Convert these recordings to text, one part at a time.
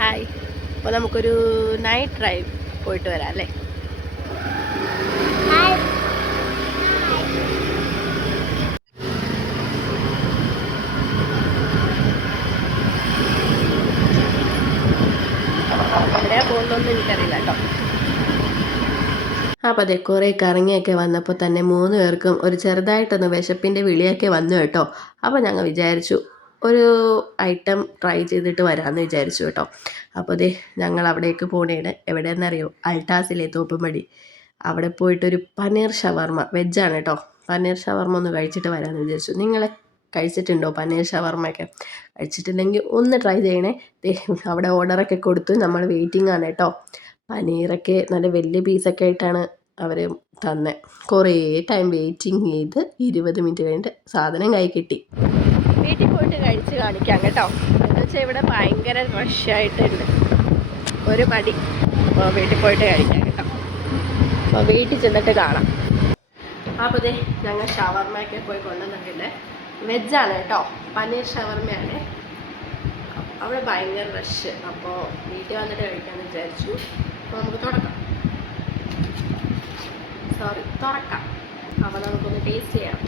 Hi. അപ്പോൾ നമുക്കൊരു night drive പോയിട്ട് വരാം അല്ലേ? എവിടെയാ പോകുന്നതെന്ന് എനിക്കറിയില്ല കേട്ടോ. അപ്പോൾ അതെ, കുറേ കറങ്ങിയൊക്കെ വന്നപ്പോൾ തന്നെ 3 പേർക്കും ഒരു ചെറുതായിട്ടൊന്ന് വിശപ്പിൻ്റെ വിളിയൊക്കെ വന്നു കേട്ടോ. അപ്പോൾ ഞങ്ങൾ വിചാരിച്ചു ഒരു ഐറ്റം ട്രൈ ചെയ്തിട്ട് വരാമെന്ന് വിചാരിച്ചു കേട്ടോ. അപ്പോൾ അതെ, ഞങ്ങൾ അവിടേക്ക് പോണേണ്. എവിടെയെന്നറിയോ? അൽട്ടാസിലെ തോപ്പുംപടി. അവിടെ പോയിട്ടൊരു പനീർ ഷവർമ്മ, വെജാണ് കേട്ടോ, പനീർ ഷവർമ്മ ഒന്ന് കഴിച്ചിട്ട് വരാമെന്ന് വിചാരിച്ചു. നിങ്ങളെ കഴിച്ചിട്ടുണ്ടോ പനീർ ഷവർമ്മയൊക്കെ? കഴിച്ചിട്ടുണ്ടെങ്കിൽ ഒന്ന് ട്രൈ ചെയ്യണേ. അവിടെ ഓർഡറൊക്കെ കൊടുത്തു, നമ്മൾ വെയിറ്റിംഗ് ആണ് കേട്ടോ. പനീറൊക്കെ നല്ല വലിയ പീസൊക്കെ ആയിട്ടാണ് അവർ തന്നെ. കുറേ ടൈം വെയിറ്റിംഗ് ചെയ്ത് 20 മിനിറ്റ് കഴിഞ്ഞിട്ട് സാധനം കൈ കിട്ടി. വീട്ടിൽ പോയിട്ട് കഴിച്ച് കാണിക്കാം കേട്ടോ. എന്ന് വെച്ചാൽ ഇവിടെ ഭയങ്കര റഷായിട്ടുണ്ട്, ഒരു മടി. അപ്പോൾ വീട്ടിൽ പോയിട്ട് കഴിക്കാം കേട്ടോ. അപ്പോൾ വീട്ടിൽ ചെന്നിട്ട് കാണാം. അപ്പോൾ ദേ ഞങ്ങൾ ഷവർമ്മയൊക്കെ പോയി കൊണ്ടുവന്നിട്ടുണ്ട്. വെജാണ് കേട്ടോ, പനീർ ഷവർമ്മയാണ്. അവിടെ ഭയങ്കര റഷ്. അപ്പോൾ വീട്ടിൽ വന്നിട്ട് കഴിക്കാമെന്ന് വിചാരിച്ചു. അപ്പോൾ നമുക്ക് തുറക്കാം. അപ്പോൾ നമുക്കൊന്ന് ടേസ്റ്റ് ചെയ്യാം.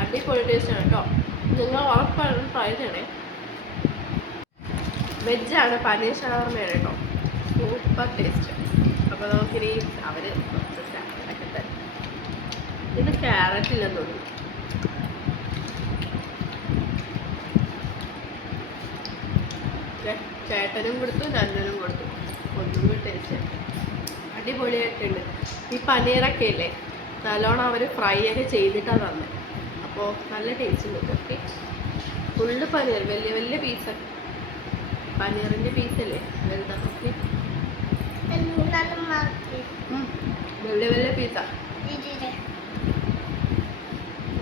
അടിപൊളി ടേസ്റ്റാണ് കേട്ടോ. നിങ്ങൾ ഉറപ്പായിട്ടും ട്രൈ ചെയ്യണേ. വെജാണ്, പനീർ ഷവർമ്മയാണ് കേട്ടോ. Super taste. അപ്പോൾ നമുക്കിനി അവർ ഇത് ക്യാരറ്റ് ഇല്ലെന്ന് തോന്നുന്നു. ചേട്ടനും കൊടുത്തു, നന്നനും കൊടുത്തു. ഒന്നും കൂടി ടേസ്റ്റ് അടിപൊളിയൊക്കെ ഉണ്ട്. ഈ പനീറൊക്കെ ഇല്ലേ, നല്ലോണം അവർ ഫ്രൈ ഒക്കെ ചെയ്തിട്ടാണ് തന്നെ. അപ്പോൾ നല്ല ടേസ്റ്റ് ഉണ്ട്. ഓക്കെ, ഫുള്ള് പനീർ, വലിയ വലിയ പീസൊക്കെ, പനീറിൻ്റെ പീസല്ലേ വലുതൊക്കെ, വലിയ വലിയ പീസാണ്.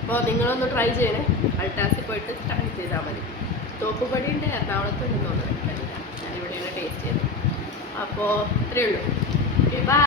അപ്പോൾ നിങ്ങളൊന്ന് ട്രൈ ചെയ്യണേ. അൾട്ടാസിൽ പോയിട്ട് ട്രൈ ചെയ്താൽ മതി. തോപ്പുപടി ഉണ്ട്, എറണാകുളത്ത് ഉണ്ടെന്ന് തോന്നുന്നു. ഞാനിവിടെയാണ് ടേസ്റ്റ് ചെയ്തത്. അപ്പോൾ ഇത്രയേ ഉള്ളൂ. Okay, by.